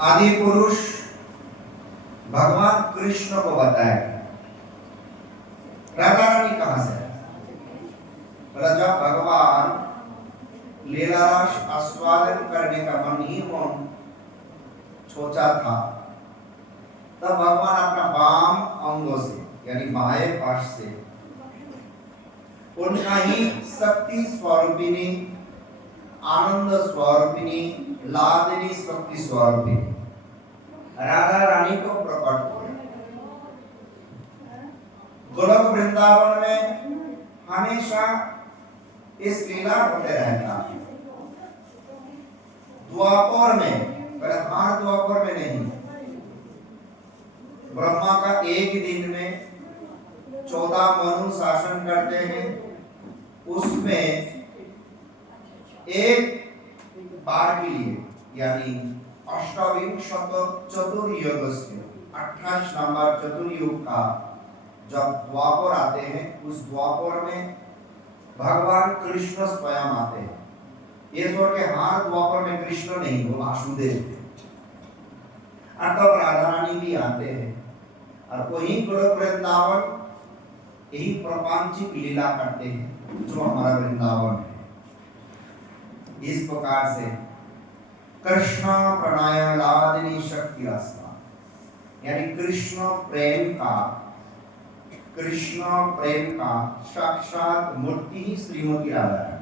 आदि पुरुष भगवान कृष्ण को बताया। राधा रानी कहां से? जब भगवान लीला रस आस्वादन करने का मन ही मन सोचा था, तब भगवान अपना वाम अंगों से यानी बाएं पाश से उनका ही शक्ति स्वरूपिणी, आनंद स्वरूपिणी, लादिनी शक्ति स्वरूपिणी राधा रानी को प्रकट हुए। गोलोक वृंदावन में हमेशा इस लीला होते रहता। द्वापर में, हर द्वापर में नहीं, ब्रह्मा का एक दिन में 14 मनु शासन करते हैं, उसमें एक बार के लिए यानी अष्टाविंशत चतुर्युगस्य 28 नंबर चतुर्युग का जब द्वापर आते हैं, उस द्वापर में भगवान कृष्ण स्वयं आते हैं। ये सोच के हर द्वापर में कृष्ण नहीं, वो वासुदेव थे। और तब राधा रानी भी आते हैं और वही गोलोक वृंदावन यही प्रपंचिक लीला करते हैं जो हमारा वृंदावन है। इस प्रकार से कृष्ण प्रणय लादिनी शक्ति आस्था यानी कृष्ण प्रेम का साक्षात मूर्ति ही श्रीमती राधा है।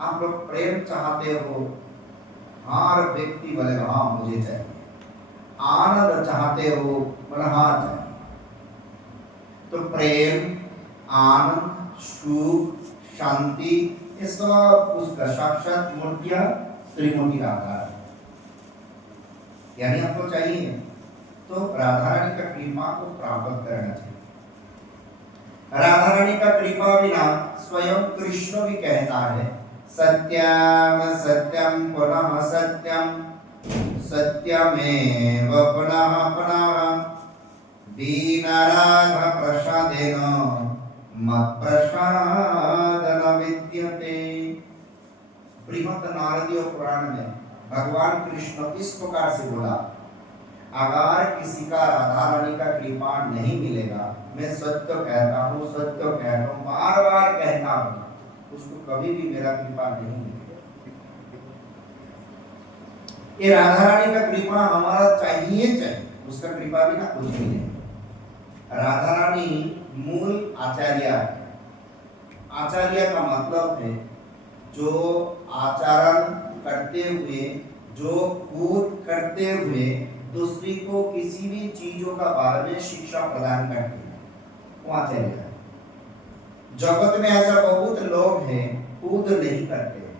आप लोग प्रेम चाहते हो, हर व्यक्ति बोले हाँ मुझे चाहिए। आनंद चाहते हो, बोले हाँ चाहिए। तो प्रेम, आनंद, सुख, शांति, ये सब उसका साक्षात मूर्तियां श्रीमती राधा है। यानी आपको चाहिए तो राधा रानी का कृपा को प्राप्त करना चाहिए। राधा रानी का कृपा बिना स्वयं कृष्ण भी कहता है सत्यम सत्यम पुनः सत्यम सत्यमेव पुनः पुनः दीनराग प्रसादेन मत् प्रसाद न विद्यते। बृहत् नारदीय पुराण में भगवान कृष्ण इस प्रकार से बोला, अगर किसी का राधा रानी का कृपा नहीं मिलेगा, मैं सत्य कहता हूँ, बार बार कहता हूँ, उसको कभी भी मेरा कृपा नहीं मिलेगा। ये राधा रानी का कृपा हमारा चाहिए, उसका कृपा बिना कुछ भी नहीं। राधा रानी मूल आचार्य है। आचार्य का मतलब है जो आचरण करते हुए, जो कूद करते हुए दूसरी को किसी भी चीजों का बारे में शिक्षा प्रदान करते हैं, वो आचार्य है। जगत में ऐसा बहुत लोग हैं कूद नहीं करते हैं,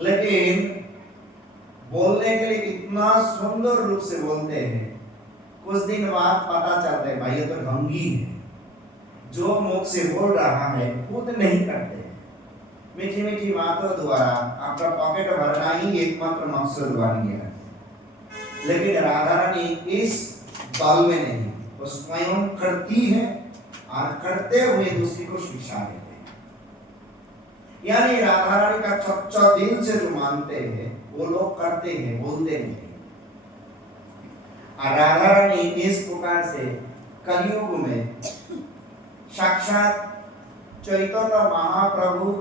लेकिन बोलने के लिए इतना सुंदर रूप से बोलते हैं, कुछ दिन बाद पता चलता है भाई ये तो ढंगी है, जो मुख से बोल रहा है खुद नहीं करते। मीठी मीठी बातों द्वारा आपका पॉकेट भरना ही एकमात्र मकसद बन गया। लेकिन राधा रानी इस बल में नहीं, वो स्वयं करती है और करते हुए दूसरी को शिक्षा देते हैं। यानी राधा रानी का सच्चा दिल से जो मानते हैं वो लोग करते हैं, बोलते नहीं। और राधा रानी इस प्रकार से कलयुग में साक्षात चैतन्य महाप्रभु,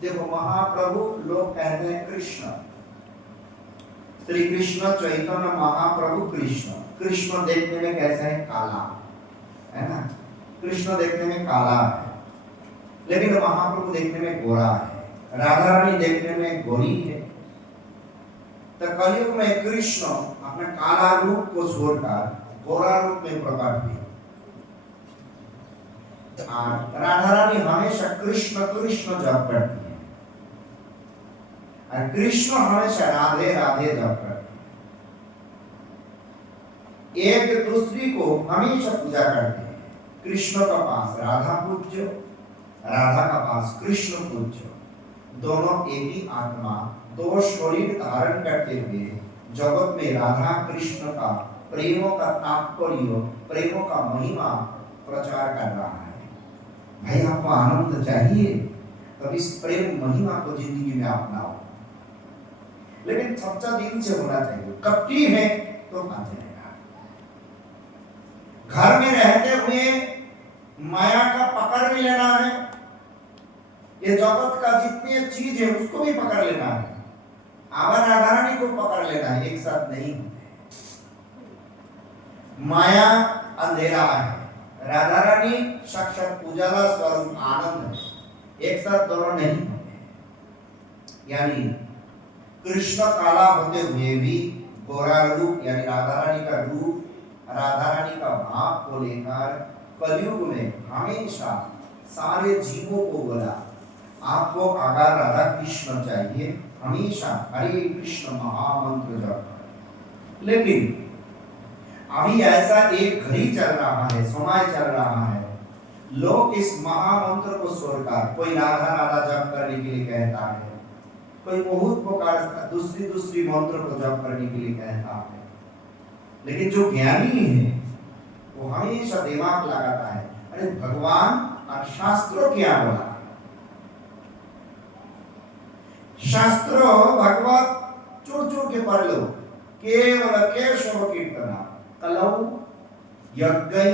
देखो महाप्रभु लोग कहते हैं कृष्ण, श्री कृष्ण चैतन्य महाप्रभु कृष्ण। कृष्ण देखने में कैसा है? काला है ना, कृष्ण देखने में काला है, लेकिन महाप्रभु देखने में गोरा है, राधा रानी देखने में गोरी है। तो कलयुग में कृष्ण अपने काला रूप को छोड़कर गोरा रूप में प्रकट हुए। राधा रानी हमेशा कृष्ण कृष्ण जप करती है और कृष्ण हमेशा राधे राधे जप करते हैं। एक दूसरी को हमेशा पूजा करते हैं। कृष्ण का पास राधा पूज्य, राधा का पास कृष्ण पूज्य, दोनों एक ही आत्मा, दो शरीर धारण करते हुए जगत में राधा कृष्ण का प्रेमों का तात्पर्य, प्रेमों का महिमा प्रचार कर रहा है। भाई आपको आनंद चाहिए, तब इस प्रेम महिमा को जिंदगी में अपनाओ। लेकिन सच्चा दिल से होना चाहिए। कपटी है तो फंस जाएगा। घर में रहते हुए माया का पकड़ भी लेना है, ये जगत का जितनी चीज है उसको भी पकड़ लेना है, आवर राधारानी को पकड़ लेना है, एक साथ नहीं। माया अंधेरा है, राधा रानी साक्षात उजाला स्वरूप आनंद है, एक साथ दोनों नहीं होते। यानी कृष्ण काला होते हुए भी गोरा रूप यानी राधा रानी का रूप, राधा रानी का भाव को लेकर कलयुग में हमेशा सारे जीवों को बोला, आपको अगर राधा कृष्ण चाहिए हमेशा हरे कृष्ण महामंत्र जप करें। लेकिन अभी ऐसा एक घड़ी चल रहा है, समय चल रहा है, लोग इस महामंत्र को छोड़कर कोई राधा राधा जप करने के लिए कहता है, कोई बहुत प्रकार दूसरी मंत्र को जप करने के लिए कहता है। लेकिन जो ज्ञानी है वो हमेशा दिमाग लगाता है, अरे भगवान और शास्त्रों क्या बोला। शास्त्रों भगवत चुर चुर के पढ़ लो, केवल केशव कीर्तना कलौ यज्ञै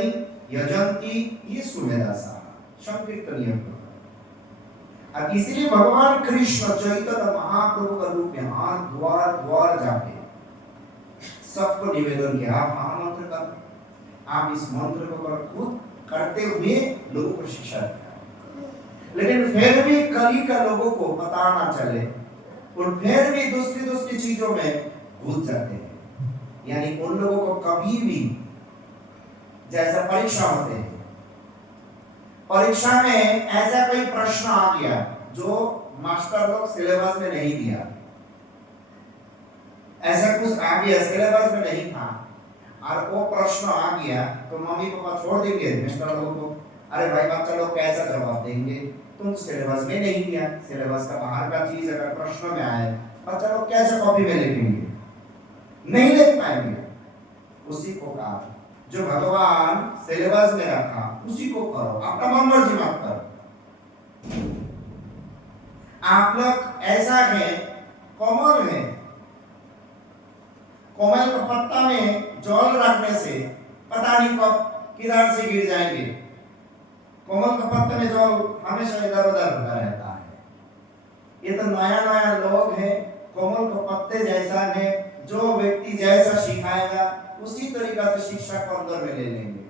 यजंती ये सुमेधासा संकीर्तन यज्ञ। और इसलिए भगवान कृष्ण चैतन्य महाप्रभु का रूप में हाथ द्वार द्वार जाके सबको निवेदन किया, आप महामंत्र कर, आप इस मंत्र को कर, खुद करते हुए लोगों को शिक्षा दिया। लेकिन फिर भी कली का लोगों को पता ना चले और फिर भी दूसरी चीजों में घुस जाते हैं। यानी उन लोगों को कभी भी जैसा परीक्षा होते हैं, परीक्षा में ऐसा कोई प्रश्न आ गया जो मास्टर लोग सिलेबस में नहीं दिया, ऐसा कुछ आ गया सिलेबस में नहीं था और वो प्रश्न आ गया तो मम्मी पापा छोड़ देंगे मास्टर लोगों को, अरे भाई बच्चा लोग कैसा जवाब देंगे, तुम सिलेबस में नहीं दिया, सिलेबस का बाहर का चीज अगर प्रश्न में आए बच्चा लोग कैसे कॉपी में लिखेंगे, नहीं लिख पाएंगे। उसी को कहा जो भगवान सिलेबस में रखा उसी को करो, अपना मन मर्जी मत करो। आप लोग ऐसा है, कमल है, कमल का पत्ता में जल रखने से पता नहीं कब किधर से गिर जाएंगे। कमल का पत्ते में जल हमेशा इधर उधर होता रहता है। ये तो नया नया लोग हैं, कमल का पत्ते जैसा है, जो व्यक्ति जैसा सिखाएगा उसी तरीका से शिक्षा को अंदर में ले लेंगे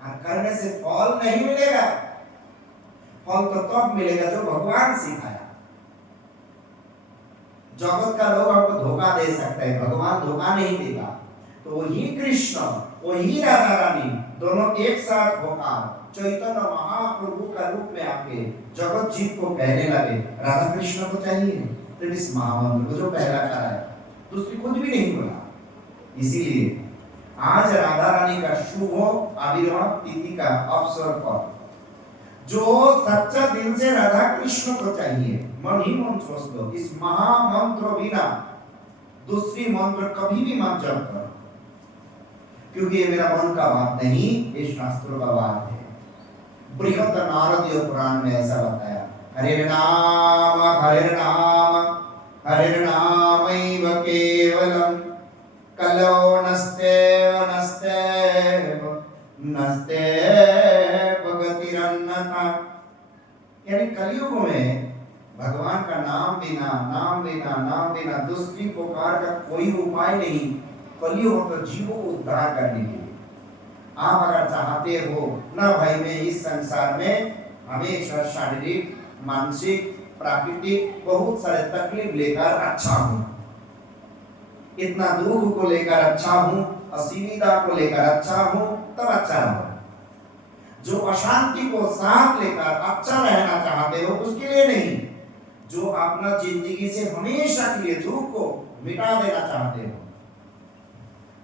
और करने से फल नहीं मिलेगा। फल तो तब मिलेगा जो भगवान सिखाया। जगत का लोग हमको धोखा दे सकते हैं, भगवान धोखा नहीं देगा। तो वही कृष्ण वही राधा रानी दोनों एक साथ होकर चैतन्य महाप्रभु का रूप में आके जगत जीव को कहने लगे राधा कृष्ण को चाहिए, तो इस महामंत्र को जो पहला कराया दूसरी कुछ भी नहीं बोला। इसीलिए आज राधा रानी का शुभ आविर्भाव तिथि का अवसर पर जो सच्चा दिल से राधा कृष्ण को चाहिए मन ही मन सोच लो, इस महामंत्र बिना दूसरी मंत्र कभी भी मत जप करो, क्योंकि ये मेरा मन का बात नहीं, ये शास्त्रों का बात है। बृहद नारदीय पुराण में ऐसा बताया, हरे नाम हरे नामैव केवलम कलो नस्तेव गतिरन्यथा। यानी कलयुग में भगवान का नाम बिना दूसरी प्रकार का कोई उपाय नहीं। कलयुग तो जीवों को उद्धार करने के लिए आप अगर चाहते हो ना भाई मैं इस संसार में हमेशा शारीरिक मानसिक प्राकृतिक बहुत सारे तकलीफ लेकर अच्छा हूँ, इतना दुख को लेकर अच्छा हूँ, असुविधा को लेकर अच्छा हूँ, तब अच्छा रहो। जो अशांति को साथ लेकर अच्छा रहना चाहते हो उसके लिए नहीं, जो अपना जिंदगी से हमेशा के लिए दुख को मिटा देना चाहते हो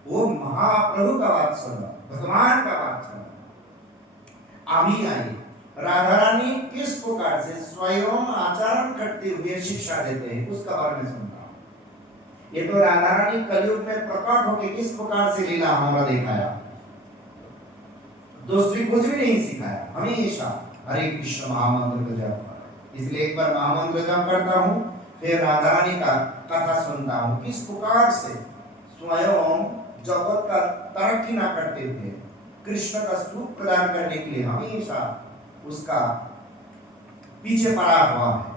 वो महाप्रभु का बात सुनो, भगवान का बात सुनो। अभी आई राधा रानी किस प्रकार से स्वयं आचरण करते हुए शिक्षा देते हैं उसका बारे में सुनता हूं। ये तो राधा रानी कलयुग में प्रकट होकर किस प्रकार से लीला हमारा दिखाया, दूसरी कुछ भी नहीं सिखाया, हमेशा हरे कृष्ण महामंत्र को जप करो। इसलिए एक बार महामंत्र जप करता हूं, फिर राधा रानी का कथा सुनता हूँ किस प्रकार से स्वयं जगत का तरक्की ना करते थे, कृष्ण का सुख प्रदान करने के लिए हमेशा उसका पीछे पड़ा हुआ है।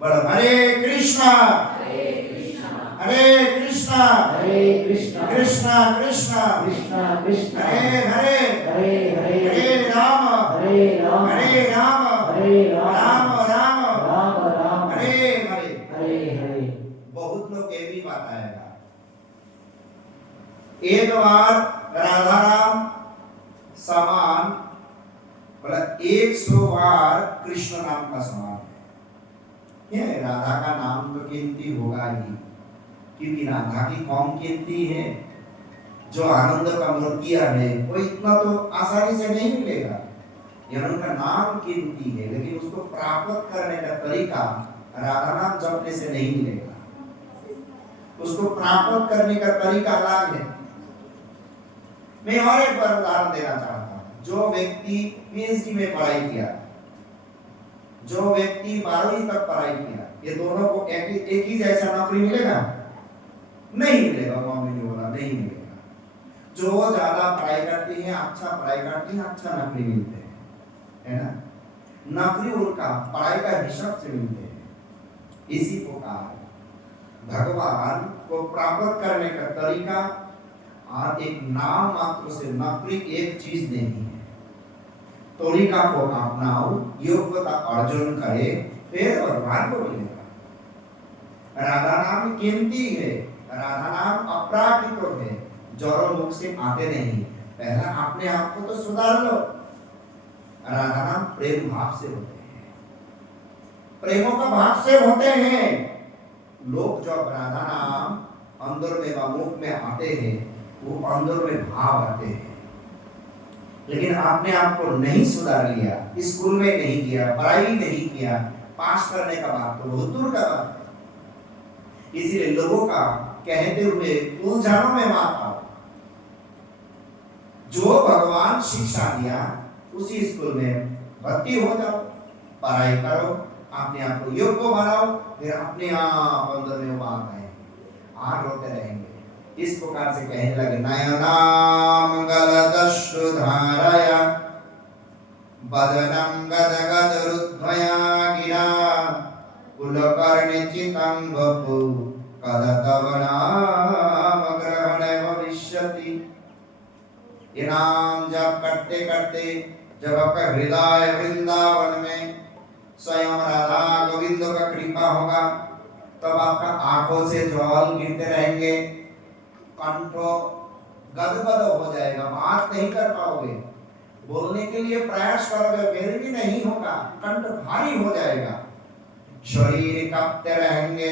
बड़ा हरे कृष्णा हरे कृष्णा कृष्णा कृष्णा हरे हरे हरे राम राम राम हरे हरे। बहुत लोग ये भी बात आएगा, एक बार राधा राम समान बोला 100 बार कृष्ण नाम का समान है। राधा का नाम तो कीमती होगा ही, क्योंकि राधा की कौन कीमती है। जो आनंद का मूर्तियां है वो इतना तो आसानी से नहीं मिलेगा, यह उनका नाम कीमती है, लेकिन उसको प्राप्त करने का तरीका राधा नाम जपने से नहीं मिलेगा। उसको प्राप्त करने का तरीका अलग है। मैं और एक बार उदाहरण देना चाहता हूँ। जो व्यक्ति पीएचडी में पढ़ाई किया, जो व्यक्ति 12वीं तक पढ़ाई किया, ये दोनों को एक ही जैसा नौकरी मिलेगा? नहीं मिलेगा। मम्मी ने बोला नहीं मिलेगा। जो ज्यादा पढ़ाई करती है, अच्छा पढ़ाई करती है, अच्छा नौकरी मिलते हैं, है ना। नौकरी उनका पढ़ाई का हिसाब से मिलते हैं। इसी प्रकार भगवान को प्राप्त करने का तरीका और एक नाम मात्र से नौकरी एक चीज नहीं है। तरीका को अपनाओ, योग्यता अर्जन करे, फिर भगवान को मिलेगा। राधा नाम कीमती है, राधा नाम अपराकृत है, जोरों मुख से आते नहीं। पहला अपने आप को तो सुधार लो। राधा नाम प्रेम भाव से होते हैं, प्रेमों का भाव से होते हैं। लोग जब राधा नाम अंदर में व मुख में आते हैं, वो अंदर में भाव आते हैं। लेकिन आपने आपको नहीं सुधार लिया, स्कूल में नहीं किया, पढ़ाई नहीं किया, पास करने का बात तो बहुत दूर का बात है। इसीलिए लोगों का कहते हुए उलझनों में मत आओ। जो भगवान शिक्षा दिया उसी स्कूल में भर्ती हो जाओ, पढ़ाई करो, अपने आप को योग्य बनाओ, फिर अपने आप अंदर में वो आ गए रोते रहेंगे। इस प्रकार से कहने लगे, नयनाम गलदश्रुधारया बदनं गदगदरुद्वया गिरा कुलकर्णिचितं वपु कदा तव नाम ग्रहण भविष्यति। ये नाम जप करते करते जब आपका हृदय वृंदावन में स्वयं राधा गोविंद का कृपा होगा, तब आपका आंखों से जल गिरते रहेंगे, कंठ गदगद हो जाएगा, बात नहीं कर पाओगे, बोलने के लिए प्रयास करोगे फिर भी नहीं होगा, कंठ भारी हो जाएगा, शरीर कांपते रहेंगे।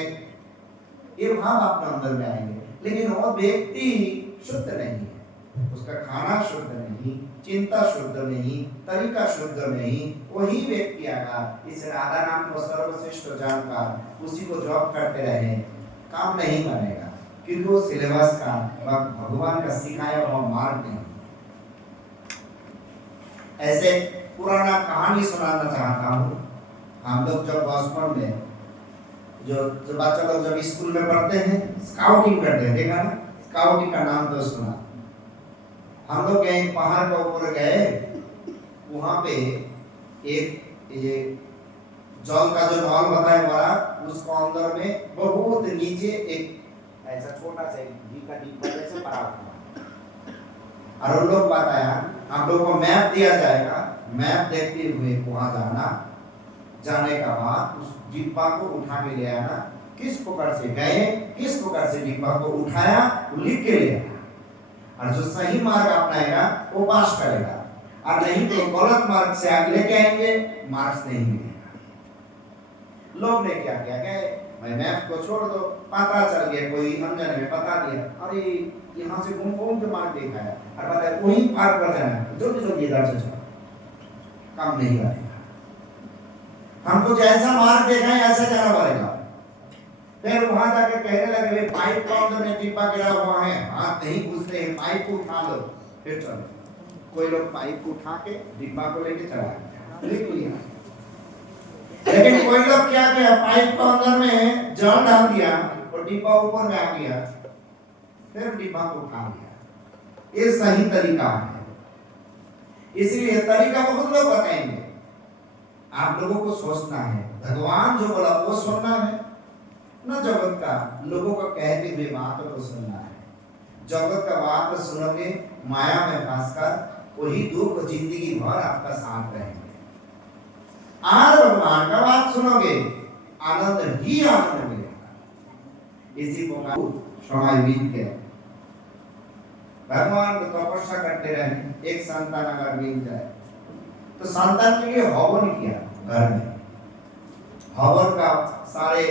ये भाव अपने अंदर में आएंगे। लेकिन वो व्यक्ति शुद्ध नहीं है, उसका खाना शुद्ध नहीं, चिंता शुद्ध नहीं, तरीका शुद्ध नहीं, वही व्यक्ति अगर इस राधा नाम को सर्वश्रेष्ठ जानकर उसी को जॉब करते रहे, काम नहीं बनेगा, क्योंकि वो सिलेबस का भगवान का सिखाया हुआ मार्ग नहीं। ऐसे पुराना कहानी सुनाना चाहता हूँ। हम लोग जब बचपन में जो बच्चा लोग जब स्कूल में पढ़ते हैं, स्काउटिंग करते हैं, देखा ना, स्काउटिंग का नाम तो सुना। हम लोग एक पहाड़ के ऊपर गए, वहां पे एक ये जल का जो नल बताया वाला, उसको अंदर में बहुत नीचे एक ऐसा छोटा सा घी का डिब्बा जैसे पड़ा हुआ, और उन लोग बताया हम लोग को मैप दिया जाएगा, मैप देखते हुए वहां जाने का बाद उस डिब्बा को उठा के ले आना। किस प्रकार से गए, किस प्रकार से डिब्बा को उठाया, लिख के ले आना, और जो सही मार्ग अपनाएगा वो पास करेगा, और नहीं तो गलत मार्ग से आगे लेके आएंगे, मार्क्स नहीं मिलेगा। लोग ने क्या किया, गए मैं मैप को छोड़ दो, पता चल गया, कोई अनजाने में बता दिया, अरे यहाँ से घूम घूम के मार्ग दिखाया, और बताया वहीं पार कर जाना, जल्दी जल्दी इधर से चलो, काम नहीं बनेगा। हमको जैसा मार्ग देखा है ऐसा जाना पड़ेगा। फिर वहां जाके कहने लगे, पाइप का अंदर में डिब्बा गिरा हुआ है, हाथ नहीं घुसते हैं, पाइप को उठा लो, फिर चलो। कोई लोग पाइप को उठा के डिब्बा को लेके चला लिख लिया। लेकिन कोई लोग क्या किया, पाइप को अंदर में जल डाल दिया और डिब्बा ऊपर में आ गया, फिर डिब्बा को उठा लिया। ये सही तरीका है। इसलिए तरीका बहुत लोग बताएंगे, आप लोगों को सोचना है, भगवान जो बोला वो सुनना है, न जगत का लोगों को कहते हुए बात को सुनना है। जगत का बात सुनोगे माया में फंसकर वही दुख जिंदगी भर आपका साथ रहेंगे। आज भगवान का बात सुनोगे आनंद ही आनंद मिलेगा। इसी प्रकार समय बीत गया, भगवान को तपस्या करते रहे, एक संतान अगर मिल जाए तो संतान के लिए हवन किया घर में। हवन का सारे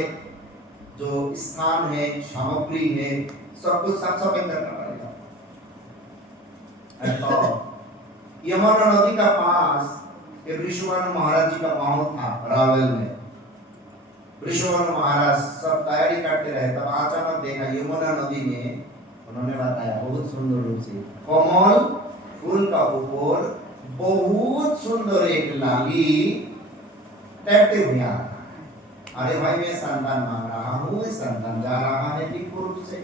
जो स्थान है, सामग्री है, सब कुछ साफ सफाई करना पड़ेगा। तो यमुना नदी का पास वृषभानु महाराज जी का महल था रावल में। वृषभानु महाराज सब तैयारी करते रहे, तब अचानक देखा यमुना नदी में, उन्होंने बताया बहुत सुंदर रूप से, कमल फूल का ऊपर बहुत सुंदर एक लाली तैरते हुए आ रहा है। अरे भाई मैं संतान मांग रहा हूँ, संतान जा रहा है ठीक रूप से।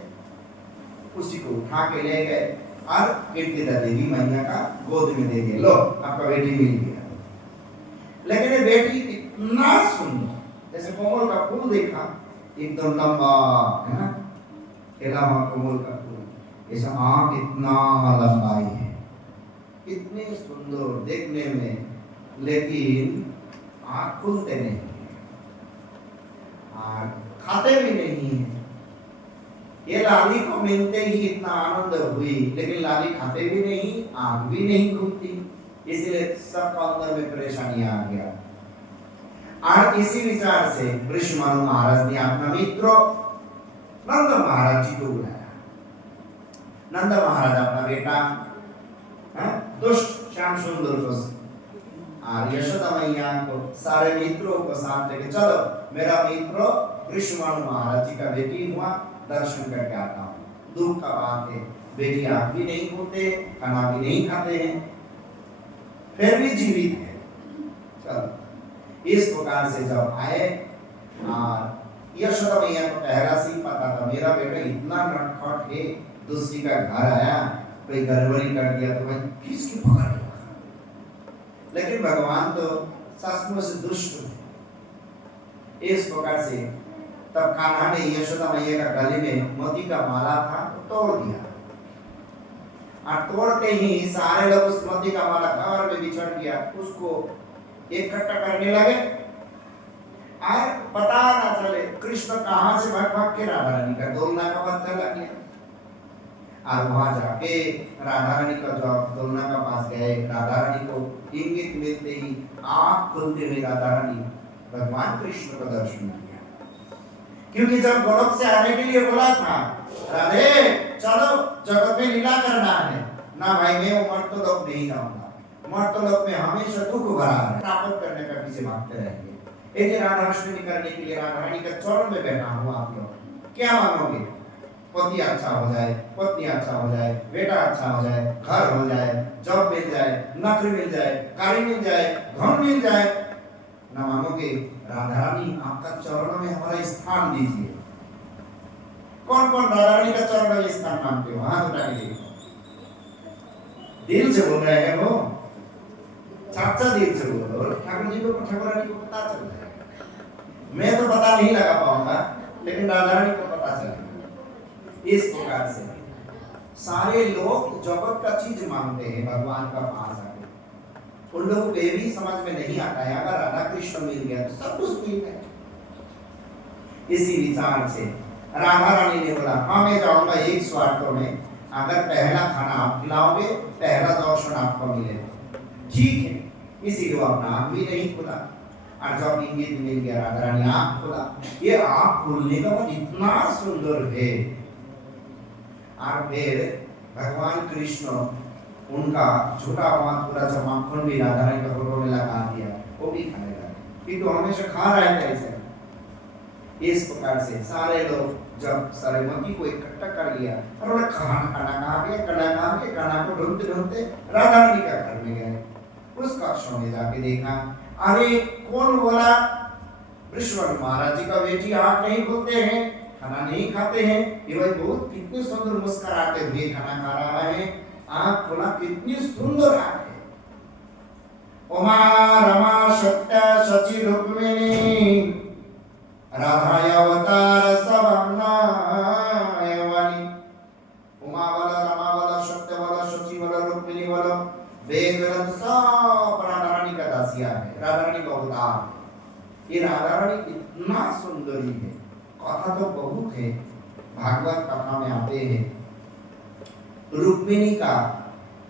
उसी को उठा के ले गए और कीर्तिदा देवी मैया का गोद में दे दिया, लो आपका बेटी मिल गया। लेकिन ये बेटी इतना सुंदर, जैसे कोमल का फूल देखा एकदम लंबा है ना, केला कोमल का फूल, ऐसा आँख इतना लंबाई है, इतने सुंदर देखने में, लेकिन आँख खुलते नहीं और खाते भी नहीं है। ये लाली को मिलते ही इतना आनंद हुई, लेकिन लाली खाते भी नहीं, आँख भी नहीं खुलती, इसलिए सबका अंदर में परेशानी आ गया। और इसी विचार से वृषभानु महाराज ने अपना मित्र नंद महाराज जी को बुलाया। नंद महाराज अपना बेटा दुष्ट श्याम सुंदर को और यशोदा मैया को सारे मित्रों को साथ लेके, चलो मेरा मित्र वृषभानु महाराज जी का बेटी हुआ, दर्शन करके आता हूँ। दुख का बात है, बेटी आप भी नहीं होते, खाना भी नहीं खाते हैं, फिर भी जीवित है। चलो इस प्रकार से जब आए और यशोदा मैया को पहला से पता था मेरा बेटा इतना नटखट है, दूसरी का घर आया, कोई गड़बड़ी कर दिया तो भाई किसकी पकड़ लेगा। लेकिन भगवान तो सचमुच से दुष्ट है। इस प्रकार से तब कान्हा ने यशोदा मैया का गले में मोती का माला था तोड़ दिया, और तोड़ते ही सारे लोग उस मोती का माला घर में बिछड़ गया, उसको इकट्ठा करने लगे और पता ना चले कृष्ण कहां से भाग भाग के राधा रानी का दोलना का पता चला गया। और वहां जाके राधा रानी का जब दोलना का पास गए, राधा रानी को इंगित मिलते ही आंख खुलते हुए राधा रानी भगवान कृष्ण का दर्शन किया। क्योंकि जब गोलोक से आने के लिए बोला था, राधे चलो जगत में लीला करना है ना भाई, मैं वो मर्तलोक नहीं जाऊंगा, मर्तलोक में हमेशा दुख भरा है, प्राप्त करने का पीछे भागते रहेंगे। एक राधाष्टमी करने के लिए राधा रानी का चरण में बैठा हूँ, आप लोग क्या मांगोगे? पति अच्छा हो जाए, पत्नी अच्छा हो जाए, बेटा अच्छा हो जाए, घर हो जाए, जॉब मिल जाए, नौकरी मिल जाए, गाड़ी मिल जाए, धन मिल जाए, ना मांगोगे? राधा रानी आपका चरणों में हमारा स्थान दीजिए। कौन कौन राधा रानी का चरणों में स्थान मांगते हो? हाथ उठा के देखो, दिल से बोल रहे हैं वो, सच्चा दिल से बोलो। ठाकुर जी को, ठाकुर रानी को पता चल जाए, मैं तो पता नहीं लगा पाऊंगा, लेकिन राधा रानी को पता चला। इस प्रकार से सारे लोग जगत का चीज मांगते हैं भगवान का पास आके। उन लोगों को ये भी समझ में नहीं आता है, अगर राधा कृष्ण मिल गया तो सब कुछ मिल गया। इसी विचार से राधा रानी ने बोला, हाँ मैं जाऊंगा एक स्वार्थ में, अगर पहला खाना आप खिलाओगे, पहला दर्शन आपको मिलेगा। ठीक है, इसीलिए वो अपना आँख भी नहीं खुला, और जब इंगित मिल गया राधा रानी आँख खुला। ये आँख खुलने का बाद इतना सुंदर है। और फिर भगवान कृष्ण उनका झूठा हुआ पूरा जब माखन भी राधा रानी का फोटो में लगा दिया, वो भी खाने लगे, क्योंकि हमेशा खा रहे थे ऐसे। इस प्रकार से सारे लोग जब सरयमती को इकट्ठा कर लिया, और खाना कहाँ गया, खाना को ढूंढते ढूंढते राधा रानी का घर में गए। उस कक्ष में जाके देखा, अरे कौन बोला वृषभानु महाराज जी का बेटी आंख नहीं खोलते हैं, खाना नहीं खाते हैं, ये भाई बहुत कितने सुंदर मुस्कुराते हुए खाना खा रहा है, आंख खोला कितनी सुंदर आंख है। उमा रमा सत्य शचि रुक्मिणी राधाय अवतार सवनायवानी। उमा वाला, रमा वाला, सत्य वाला, शचि वाला, रुक्मिणी वाला, वेद वेद सब राधा रानी का दासिया है, राधा रानी का अवतार। ये राधा रानी इतना सुंदरी है, कथा तो बहुत है, भागवत कथा में आते हैं। रुक्मिणी का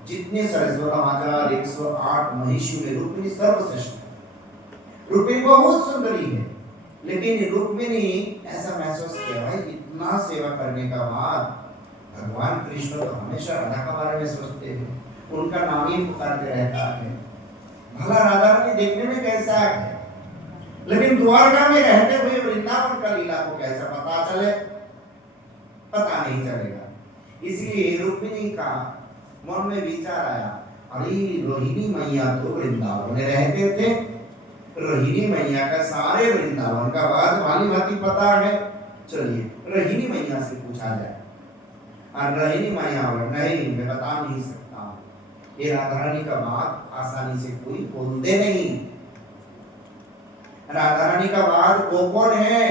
जितने सारे 16,108 महिषी में रुक्मिणी सर्वश्रेष्ठ है। रुक्मिणी बहुत सुंदरी है, लेकिन रुक्मिणी ऐसा महसूस किया भाई इतना सेवा करने का बाद भगवान कृष्ण तो हमेशा राधा का बारे में सोचते हैं, उनका नाम ही पुकारते रहता है, भला राधा रानी देखने में कैसा है, लेकिन द्वारका में रहते हुए वृंदावन का लीला को कैसा पता चले, पता नहीं चलेगा। इसलिए रुक्मिणी का मन में विचार आया, अरे रोहिणी मैया तो वृंदावन में रहते थे, रोहिणी मैया का सारे वृंदावन का बात भाली भांति पता है, चलिए रोहिणी मैया से पूछा जाए। और रोहिणी मैया बोले नहीं, मैं बता नहीं सकता, ये राधा रानी का बात आसानी से कोई बोलते नहीं, राधा रानी का बात गोपन है,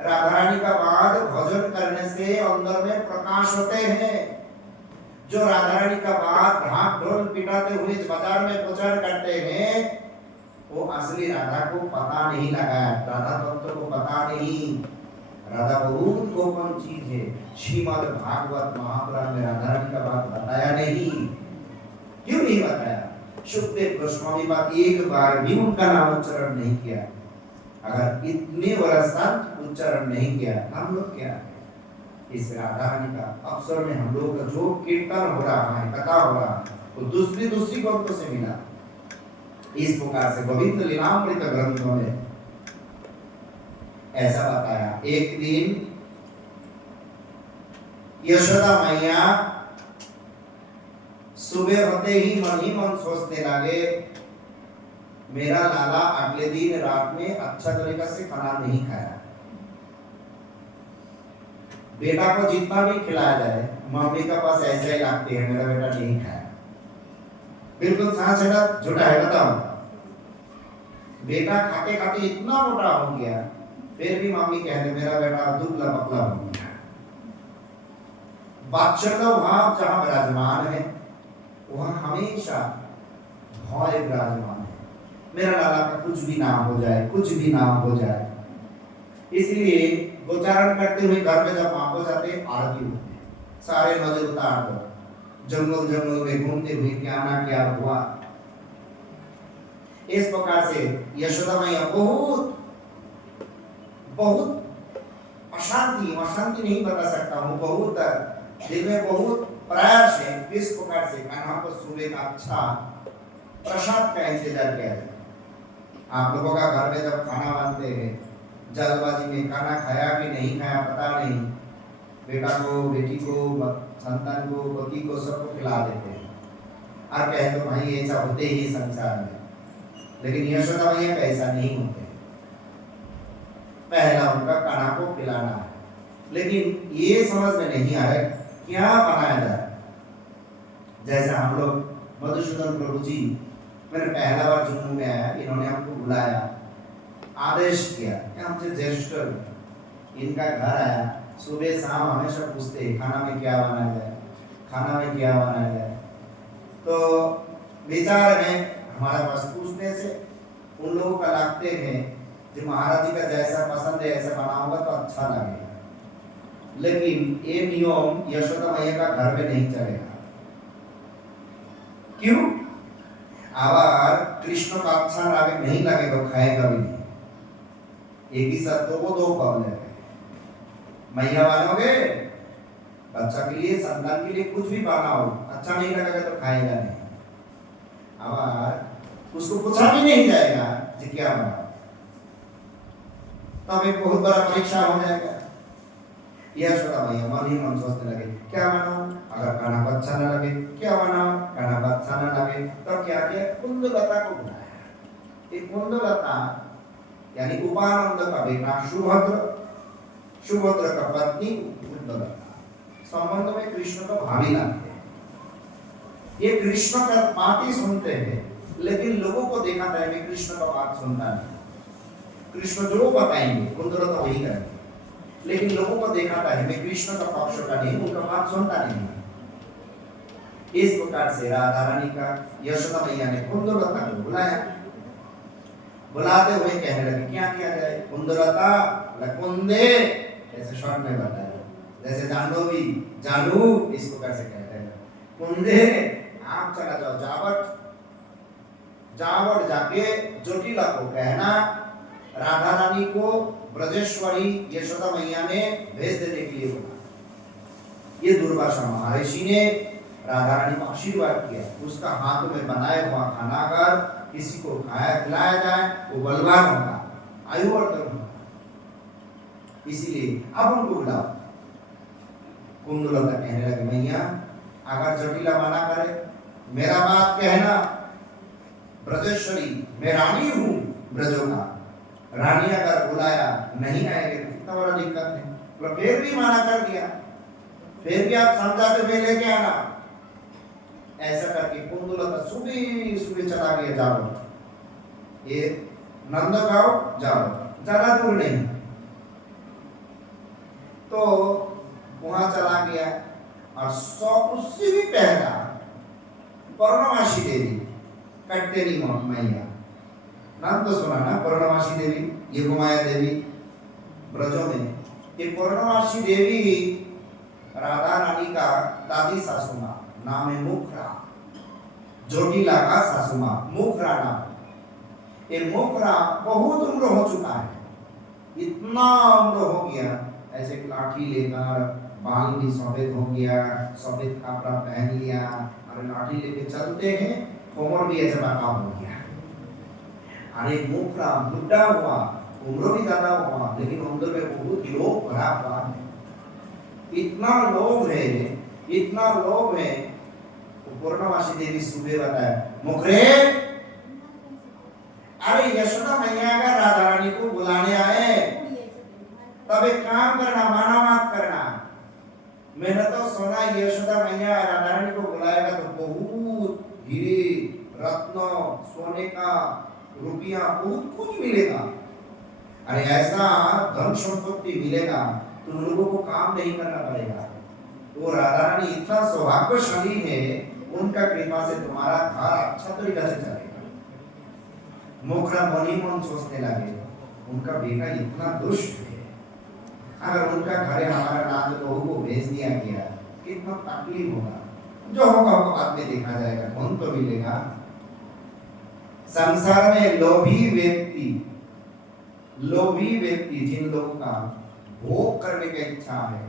राधा रानी का बात भजन करने से अंदर में प्रकाश होते हैं। जो राधा रानी का बात ढाक ढोल पिटाते हुए बाजार में प्रचार करते हैं, वो असली राधा को पता नहीं लगा, राधा तत्व को पता नहीं। राधा बहुत गोपन चीज है, श्रीमद् भागवत महापुराण में राधा रानी का बात बताया नहीं। क्यों नहीं बताया? सुखदेव गोस्वामी बात एक बार भी उनका नाम उच्चारण नहीं किया। अगर इतने वर्ष तक उच्चारण नहीं किया, हम लोग क्या है? इस राधा रानी का अवसर में हम लोग का जो कीर्तन हो रहा है, कथा हो रहा है, वो दूसरी ग्रंथों से मिला। इस प्रकार से गोविंद लीलामृत ग्रंथों में ऐसा बताया। एक दिन यशोदा मैया सुबह होते ही मन सोचने लगे, मेरा लाला अगले दिन रात में अच्छा तरीका से खाना नहीं खाया, बेटा को जितना भी खिलाया जाए मम्मी का पास ऐसा ही लगती है, मेरा बेटा नहीं खाया। बिल्कुल सच है ना झूठा है? बताओ। बेटा खाते खाते इतना मोटा हो गया, फिर भी मम्मी कहते मेरा बेटा दुबला पतला हो गया। बादशाह भाव जहां विराजमान है वहां हमेशा भय विराजमान है, मेरा लाला का कुछ भी नाम हो जाए, कुछ भी नाम हो जाए। इसलिए गोचारण करते हुए घर में जब वापस जाते आरती होती है, सारे नजर उतार दो, जंगल में घूमते हुए क्या ना क्या हुआ। इस प्रकार से यशोदा मैया बहुत अशांति नहीं बता सकता हूँ, बहुत दिल में बहुत प्रयास है किस प्रकार से कान्हा को सुबह का अच्छा प्रसाद का इंतजार किया जाए। आप लोगों का घर में जब खाना बनते हैं, जल्दबाजी में खाना खाया कि नहीं खाया पता नहीं, बेटा को, बेटी को, संतान को, पति को सबको खिला देते हैं और कहते तो भाई ऐसा होते ही संसार में। लेकिन यशोदा मैया का ऐसा नहीं होते, पहला उनका कान्हा को खिलाना है। लेकिन ये समझ में नहीं आ रहा क्या बनाया जाए। जैसे हम लोग मधुसूदन प्रभु जी, मैंने पहला बार जम्मू में आया, इन्होंने हमको बुलाया, आदेश किया कि हमसे ज्येष्ठ इनका घर आया, सुबह शाम हमेशा पूछते खाना में क्या बनाया जाए, खाना में क्या बनाया जाए। तो विचार में हमारे पास पूछने से उन लोगों का लगते हैं जो महाराज जी का जैसा पसंद है ऐसा बनाऊंगा तो अच्छा लगेगा। लेकिन ये नियम यशोदा मैया का घर में नहीं चलेगा। क्यों? आवार कृष्ण का अच्छा नहीं लगेगा, खाएगा भी नहीं। एक ही साथ दो प्रॉब्लम है। मैया बनोगे, बच्चा के लिए, संतान के लिए कुछ भी बनाओ, अच्छा नहीं लगेगा तो खाएगा नहीं। आवार उसको पूछा भी नहीं जाएगा कि क्या बनाओ, तब एक बहुत बड़ा परीक्षा हो जाएगा। यशोदा मैया मन ही मन सोचने लगे क्या बनाओ, अगर खाना को अच्छा न लगे क्या बनाओ, खाना को अच्छा न लगे तो क्या किया, कुंदलता को बुलाया। एक कुंदलता यानी उपानंद का बेटा सुभद्र, सुभद्र का पत्नी उद्दलता, संबंध में कृष्ण का भावी लगते हैं। ये कृष्ण का बात ही सुनते हैं, लेकिन लोगों को देखा था मैं कृष्ण का बात सुनता नहीं। कृष्ण जो बताएंगे कुंदलता वही करेंगे, लेकिन लोगों को देखा था मैं कृष्ण का पक्ष का नहीं, उनका बात सुनता नहीं। इस प्रकार से राधा रानी का यशोदा मैया ने कुंदलता को बुलाया। बुलाते हुए कहने लगे क्या किया जाए। कुंदलता कुंदे, ऐसे शॉर्ट में बताया, जैसे जाह्नवी जानू, इस प्रकार से कहते हैं। कुंदे आप चला जाओ जावट, जावट जाके जोटिला को कहना राधा रानी को ब्रजेश्वरी यशोदा मैया ने भेज देने के लिए बोला। ये दुर्वासा महर्षि ने राधा रानी को आशीर्वाद किया, उसका हाथ में बनाया हुआ खाना अगर किसी को खाया खिलाया जाए वो बलवान होगा, आयुवर्धन होगा, इसीलिए अब उनको बुलाओ। कुंदलता कहने लगे मैया अगर जटिला मना करे मेरा बात कहना, ब्रजेश्वरी मैं रानी हूँ ब्रजों का, रानी अगर बुलाया नहीं आएंगे तो कितना बड़ा दिक्कत है। तो फिर भी मना कर दिया, फिर भी आप समझाते हुए लेके आना। ऐसा करके कुंदलता सुबह सुबह चला गया जावट, ये नंदगांव जावट, ज्यादा दूर नहीं। तो वहां चला गया और उससे भी पहला पौर्णमासी देवी कट्टेरी मैया, नाम तो सुना ना, पौर्णमासी देवी, ये गुमाया देवी ब्रजों में। ये पौर्णमासी देवी राधा रानी का दादी सासू माँ, नाम है मुखरा, जोटिला का सासू माँ मुखरा नाम। ये मुखरा बहुत उम्र हो चुका है, इतना उम्र हो गया, ऐसे लाठी लेकर बाल भी सफेद हो गया, सफेद कपड़ा पहन लिया और लाठी लेके चलते हैं, कोमर भी ऐसे बाका हो गया। अरे मुखरा बुढ़ा हुआ, उम्र भी ज्यादा हुआ, लेकिन अंदर में बहुत लोभ भरा हुआ है। इतना लोभ है, इतना लोभ है। पूर्णमासी देवी सुबह बताया मुखरे, अरे यशोदा मैया अगर राधा रानी को बुलाने आए तब एक काम करना, माना मत करना। मैंने तो सुना यशोदा मैया राधा रानी को बुलाएगा तो बहुत हीरे रत्न सोने का रुपया बहुत कुछ मिलेगा। अरे ऐसा धन संपत्ति मिलेगा, तुम लोगों को काम नहीं करना पड़ेगा। तो राधा रानी इतना सौभाग्यशाली है, उनका कृपा से तुम्हारा घर अच्छा तरीका से चलेगा। मुखरा मनी मन सोचने लगे उनका बेटा इतना दुष्ट है, अगर उनका घर हमारा नाथ बहू को भेज दिया गया कितना तकलीफ होगा। जो होगा वो बाद में देखा जाएगा, कौन तो मिलेगा। संसार में लोभी व्यक्ति जिन लोगों का भोग करने की इच्छा है,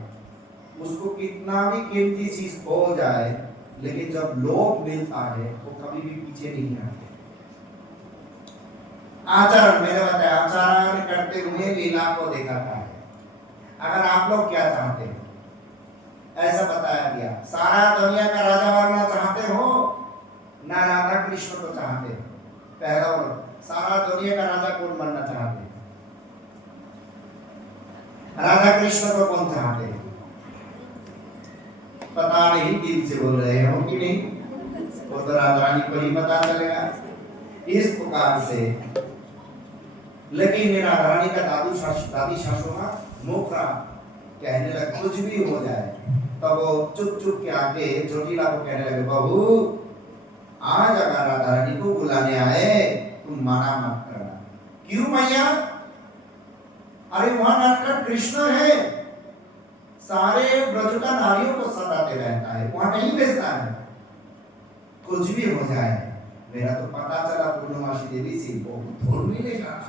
उसको कितना भी कीमती चीज हो जाए, लेकिन जब लोभ मिलता है वो कभी भी पीछे नहीं आते। आचरण मैंने बताया, आचरण करते हुए लीला को देखा था। अगर आप लोग क्या चाहते हो, ऐसा बताया गया, सारा दुनिया का राजा बनना चाहते हो ना राधा कृष्ण को चाहते हो। पहला बोलो, सारा दुनिया का राजा कौन बनना चाहते हो? राधा कृष्ण को कौन चाहते हैं? पता नहीं, दिल से बोल रहे हो कि नहीं, वो तो राधा रानी को ही पता चलेगा। इस प्रकार से लेकिन राधा रानी का दादी सासू माँ मुखरा कहने लगे कुछ भी हो जाए, तब वो चुप चुप के आके जोटिला को कहने लगे बहू आज अगर राधा रानी को बुलाने आए तुम मना मत करना। क्यों मैया? अरे वहां नटखट कृष्ण है, सारे ब्रज का नारियों को सताते रहता है, वहां नहीं भेजता है। कुछ भी हो जाए, मेरा तो पता चला पूर्णमासी देवी से बहुत धन मिलेगा।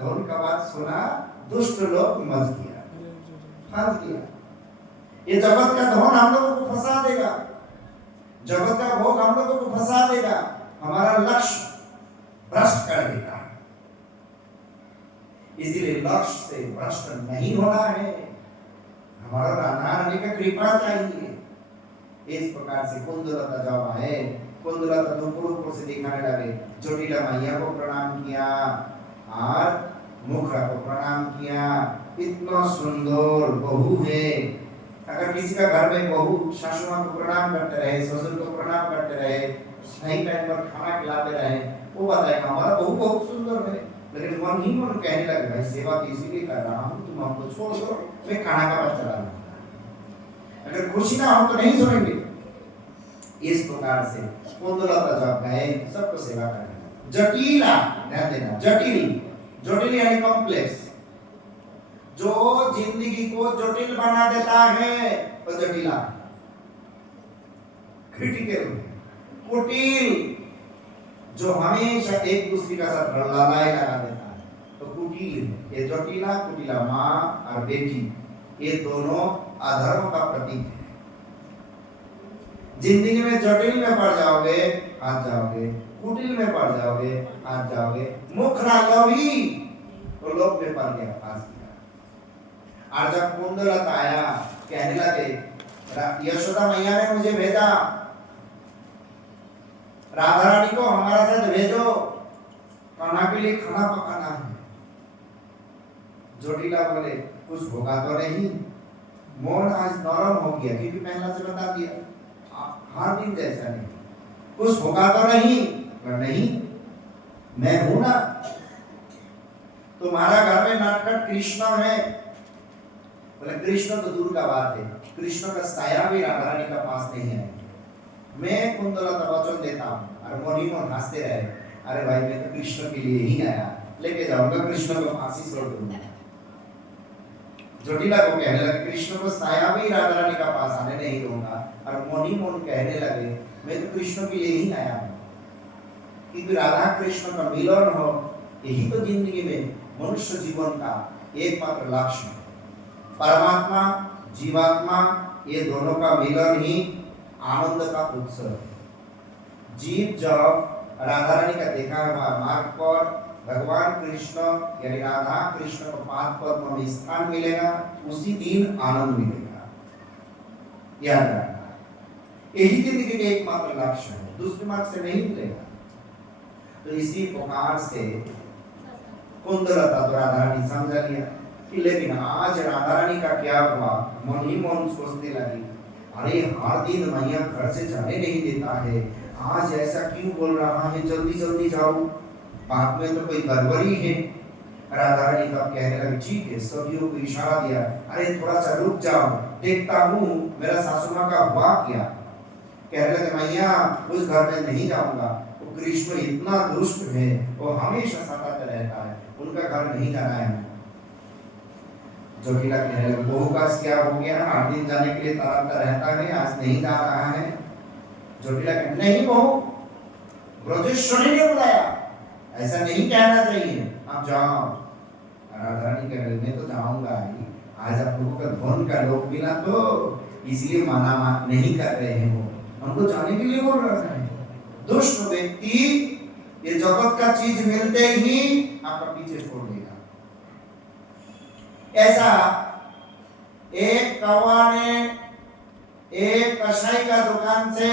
धन का बात सुना, दुष्ट लोग मच गया, फंस गया। ये जगत का धन हम लोगों को फंसा देगा, जगत का भोग हम लोगों को फंसा देगा, हमारा लक्ष्य भ्रष्ट कर देगा। इसलिए लक्ष्य से भ्रष्ट नहीं होना है, हमारा राधा रानी का कृपा चाहिए। इस प्रकार से कुंदलता जब आए, कुंदलता ऊपर से दिखाने लगे, जोटिला मैया को प्रणाम किया और मुखरा को प्रणाम किया। इतना सुंदर बहू है। अगर किसी का घर में बहू सासू माँ को प्रणाम करते रहे, ससुर को प्रणाम करते रहे, सही टाइम पर खाना खिलाते रहे, वो बताएगा हमारा बहू बहुत सुंदर है। लेकिन मन ही मन कहने लगे भाई सेवा तो इसीलिए कर रहा हूँ, तुम हमको छोड़ दो, मैं खाना का बात चला रहा। अगर खुशी ना हो तो नहीं सुनेंगे। इस प्रकार से कुंदलता जब गए सबको सेवा करने। जटिला, ध्यान देना, जटिल यानी कॉम्प्लेक्स, जो जिंदगी को जटिल बना देता है वो जटिला। क्रिटिकल, कुटिल, जो हमेशा एक दूसरे का साथ लड़ाई लगा देता है तो कुटिल। ये जटिला कुटिला, माँ और बेटी, ये दोनों अधर्म का प्रतीक है। जिंदगी में जटिल में पड़ जाओगे हाथ जाओगे, कुटिल में पड़ जाओगे हाथ जाओगे, मुखरा लवी तो लोक में पड़ गया हाथ गया। और जब कुंदलता आया कहने लगे यशोदा मैया ने मुझे भेजा, राधा रानी को हमारा साथ भेजो, खाना के लिए खाना पकाना है। जोटिला बोले कुछ होगा तो नहीं। मन आज नरम हो गया क्योंकि पहला से बता दिया हर दिन जैसा नहीं, कुछ होगा तो नहीं। पर नहीं, मैं हूं ना। तुम्हारा घर में नटखट कृष्ण है। बोले कृष्ण तो दूर का बात है, कृष्ण का साया भी राधा रानी का पास नहीं है। मैं कुंदलता वचन देता हूँ और मोनी मोन हंसते रहे, अरे भाई मैं तो कृष्ण के लिए ही आया, लेके जाऊंगा कृष्ण को फांसी छोड़ दूंगा। जोटिला को कहने लगे कृष्ण को साया भी राधा रानी का पास आने नहीं दूंगा। और मोनी मोन कहने लगे मैं तो कृष्ण के लिए ही आया हूँ, क्योंकि राधा कृष्ण का मिलन हो, यही तो जिंदगी में मनुष्य जीवन का एकमात्र लक्ष्य है। परमात्मा जीवात्मा ये दोनों का मिलन ही आनंद का उत्सव है। जीव जब राधा रानी का देखा हुआ मार्ग पर भगवान कृष्ण यानी राधा कृष्ण को पाद पद्म में स्थान मिलेगा, उसी दिन आनंद मिलेगा। याद रखना, यही जिंदगी का एकमात्र लक्ष्य है, दूसरे मार्ग से नहीं मिलेगा। तो इसी प्रकार से कुंदलता तो राधा रानी समझा लिया कि लेकिन आज राधा रानी का क्या हुआ। मन ही मन सोचने लगी, अरे हर दिन मैया घर से जाने नहीं देता है, आज ऐसा क्यों बोल रहा है, जल्दी जल्दी जाओ, बात में तो कोई गड़बड़ी है। राधा रानी तब कहने लगी ठीक है, सभियों को इशारा दिया, अरे थोड़ा सा रुक जाओ, देखता हूँ मेरा सासू माँ का हुआ क्या। कहने लगे मैया उस घर में नहीं जाऊंगा, वो कृष्ण इतना दुष्ट है, वो हमेशा सताता रहता है, उनका घर नहीं जाना है। जोटिला कहने लगे बहू का क्या हो गया, 8 दिन जाने के लिए तड़पता रहता है, आज नहीं जा रहा है। जोटिला कहने नहीं बहू, ब्रजेश्वरी ने बुलाया, ऐसा नहीं कहना चाहिए, आप जाओ। राधा रानी कह रही मैं तो जाऊंगा ही, आज आप लोगों का धन का लोक मिला तो इसलिए माना नहीं कर रहे हैं, वो हमको जाने के लिए बोल रहा है। दुष्ट व्यक्ति ये जगत का चीज मिलते ही आपका पीछे छोड़ देगा। ऐसा एक कौवा ने एक कसाई का दुकान से